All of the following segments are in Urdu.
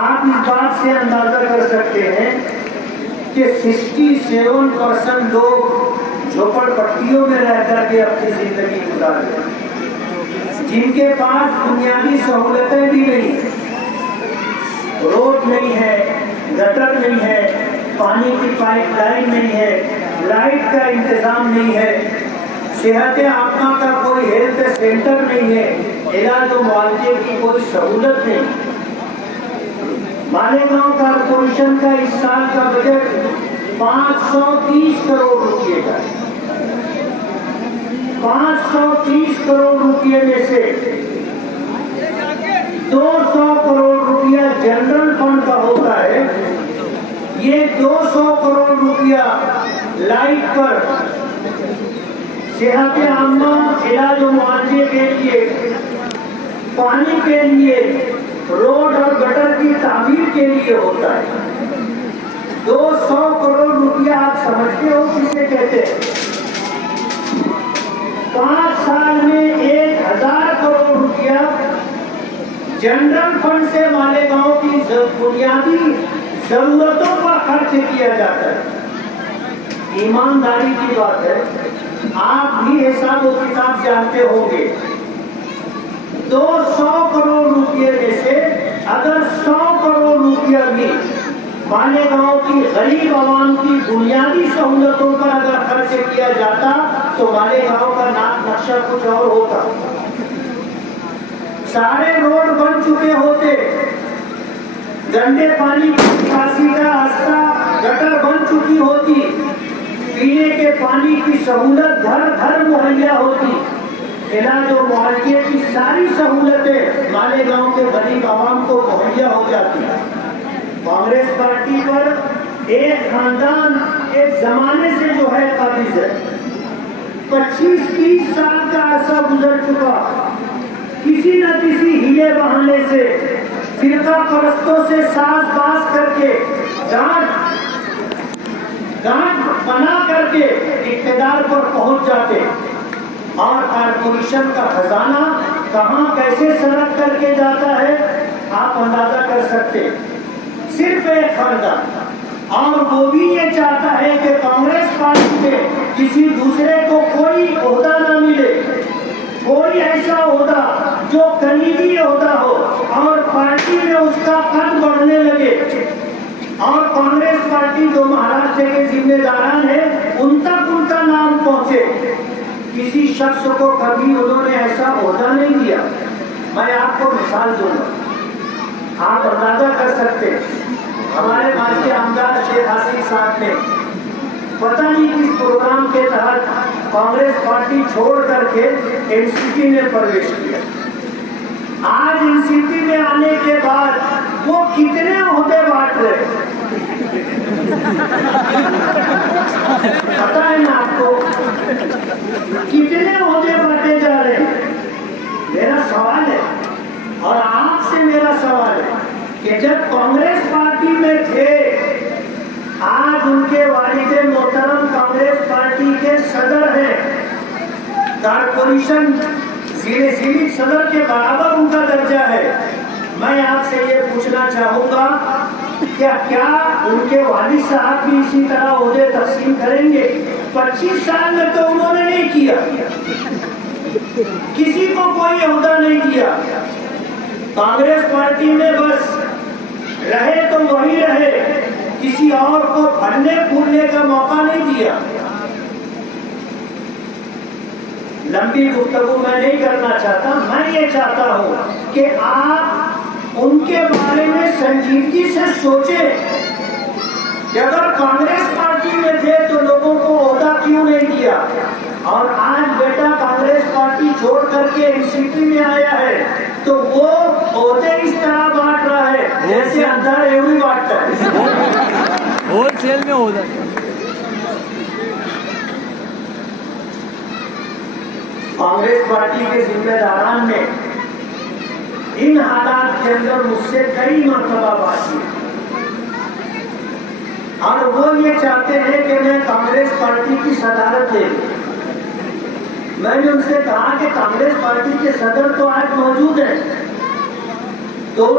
آپ اس بات سے اندازہ کر سکتے ہیں کہ 67% لوگ جھوپڑ پٹیوں میں رہ کر کے اپنی زندگی گزارتے ہیں، جن کے پاس بنیادی سہولتیں بھی نہیں ہیں، روڈ نہیں ہے، گٹر نہیں ہے، پانی کی پائپ لائن نہیں ہے، لائٹ کا انتظام نہیں ہے، صحت عامہ کا کوئی ہیلتھ سینٹر نہیں ہے، علاج و معالجے کی کوئی سہولت نہیں۔ مالیگاؤں کارپوریشن کا اس سال کا بجٹ 530 کروڑ روپے کا ہے۔ 530 کروڑ روپے میں سے 200 کروڑ روپیہ جنرل فنڈ کا ہوتا ہے۔ یہ 200 کروڑ روپیہ لائٹ پر، صحت عامہ، علاج و معالجے کے لیے، پانی کے لیے، روڈ اور گٹر کی تعمیر کے لیے ہوتا ہے۔ 200 کروڑ روپیہ آپ سمجھتے ہو کسے کہتے ہیں؟ 5 سال میں 1000 کروڑ روپیہ جنرل فنڈ سے مالیگاؤں کی بنیادی ضرورتوں پر خرچ کیا جاتا ہے۔ ایمانداری کی بات ہے، آپ بھی حساب و کتاب جانتے ہوں گے۔ 200 کروڑ روپے میں سے اگر 100 کروڑ روپیہ بھی مالیگاؤں کی غریب عوام کی بنیادی سہولتوں پر اگر خرچ کیا جاتا تو مالیگاؤں کا نام نقشہ کچھ اور ہوتا۔ سارے روڈ بن چکے ہوتے، گندے پانی کی نکاسی کا راستہ، گٹر بن چکی ہوتی، پینے کے پانی کی سہولت گھر گھر مہیا ہوتی، علاج و معالجے کی ساری سہولتیں مالیگاؤں کے غریب عوام کو مہیا ہو جاتی۔ کانگریس پارٹی پر ایک خاندان ایک زمانے سے جو ہے قابض ہے۔ 25-30 سال کا عرصہ گزر چکا، کسی نہ کسی ہیلے بہانے سے فرقہ پرستوں سے ساز باز کر کے گانٹ بنا کر کے اقتدار پر پہنچ جاتے، اور کارپوریشن کا خزانہ کہاں کیسے سرق کر کے جاتا ہے آپ اندازہ کر سکتے۔ صرف ایک خاندان، اور وہ بھی یہ چاہتا ہے کہ کانگریس پارٹی میں کسی دوسرے کو کوئی عہدہ نہ ملے، کوئی ایسا عہدہ جو قریبی عہدہ ہو اور پارٹی میں اس کا قد بڑھنے لگے، اور کانگریس پارٹی جو مہاراشٹر کے ذمہ داران ہیں ان تک ان کا نام پہنچے۔ کسی شخص کو کبھی انہوں نے ایسا عہدہ نہیں دیا۔ میں آپ کو مثال دوں گا، آپ اندازہ کر سکتے ہیں۔ ہمارے ماضی آمدار شیخ حسین صاحب نے پتہ نہیں کس پروگرام کے تحت کانگریس پارٹی چھوڑ کر کے این سی پی میں پرویش کیا۔ آج این سی پی میں آنے کے بعد وہ کتنے عہدے بانٹ رہے پتہ ہے نا آپ کو؟ کتنے عہدے بانٹے جا رہے ہیں؟ میرا سوال ہے اور آپ سے میرا سوال ہے کہ جب کانگریس پارٹی میں تھے، آج ان کے والد محترم کانگریس پارٹی کے صدر ہیں، کارپوریشن ضلع صدر کے برابر ان کا درجہ ہے۔ میں آپ سے یہ پوچھنا چاہوں گا کہ کیا ان کے والد صاحب بھی اسی طرح عہدے تقسیم کریں گے؟ 25 سال میں تو انہوں نے نہیں کیا، کسی کو کوئی عہدہ نہیں دیا۔ کانگریس پارٹی میں بس رہے تو وہی رہے، کسی اور کو پھلنے پھولنے کا موقع نہیں دیا۔ لمبی گفتگو میں نہیں کرنا چاہتا، میں یہ چاہتا ہوں کہ آپ ان کے بارے میں سنجیدگی سے سوچیں کہ اگر کانگریس پارٹی میں تھے تو لوگوں کو عہدہ کیوں نہیں دیا، اور آج بیٹا کانگریس پارٹی چھوڑ کر کے این سی پی میں آیا ہے تو وہ عہدے اس طرح بانٹ رہا ہے جیسے اندھا ریوڑی بانٹتا ہے، ہول سیل میں عہدہ۔ کانگریس پارٹی کے ذمہ داران نے ان حالات کے اندر مجھ سے کئی مرتبہ بات کی، اور وہ یہ چاہتے ہیں کہ میں کانگریس پارٹی کی صدارت لے لوں۔ میں نے ان سے کہا کہ کانگریس پارٹی کے صدر تو آج موجود ہیں، تو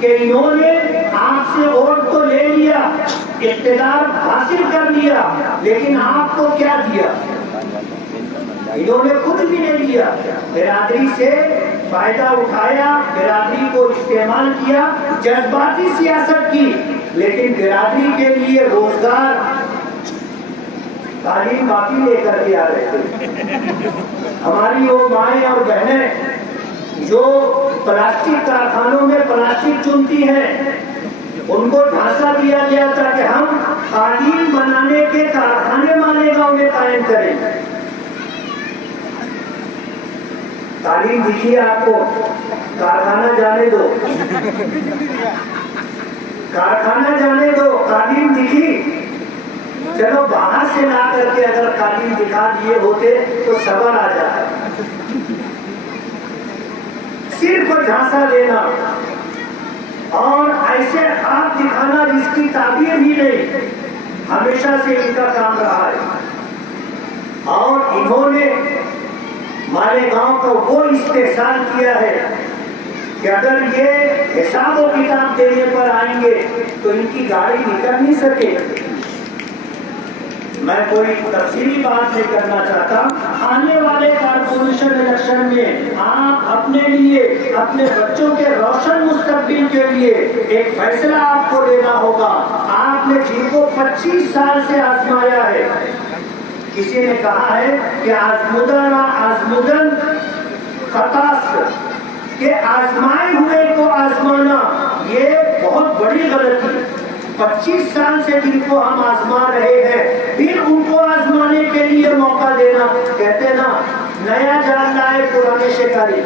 کہ انہوں نے آپ سے ووٹ تو لے لیا، اقتدار حاصل کر لیا، لیکن آپ کو کیا دیا؟ انہوں نے خود بھی نہیں لیا، برادری سے فائدہ اٹھایا، برادری کو استعمال کیا، جذباتی سیاست کی، لیکن برادری کے لیے روزگار تعلیم باقی لے کر کے آ رہے تھے۔ ہماری وہ مائیں اور بہنیں جو پلاسٹک کارخانوں میں پلاسٹک چنتی ہیں، ان کو ڈھانسا دیا گیا تھا کہ ہم قالین بنانے کے کارخانے مالیگاؤں میں قائم کریں۔ تعلیم دکھی آپ کو؟ کارخانہ جانے دو، کارخانہ جانے دو، تعلیم دکھی؟ چلو باہر سے لا کر کے اگر تعلیم دکھا دیے ہوتے تو صبر آ جاتا۔ صرف جھانسا دینا اور ایسے خواب دکھانا جس کی تعبیر ہی نہیں، ہمیشہ سے ان کا کام رہا ہے۔ اور انہوں نے مالیگاؤں کو وہ استحصال کیا ہے کہ اگر یہ حساب و کتاب دینے پر آئیں گے تو ان کی گاڑی نکل نہیں سکے۔ میں کوئی تفصیلی بات نہیں کرنا چاہتا۔ آنے والے کارپوریشن الیکشن میں آپ اپنے لیے، اپنے بچوں کے روشن مستقبل کے لیے ایک فیصلہ آپ کو لینا ہوگا۔ آپ نے جن کو 25 سال سے آزمایا ہے، کسی نے کہا ہے کہ آزمودن خطاست، کہ آزمائے ہوئے کو آزمانا یہ بہت بڑی غلطی۔ 25 سال سے جن کو ہم آزما رہے ہیں، پھر ان کو آزمانے کے لیے موقع دینا، کہتے نا نیا جال لائے پرانے شکاری۔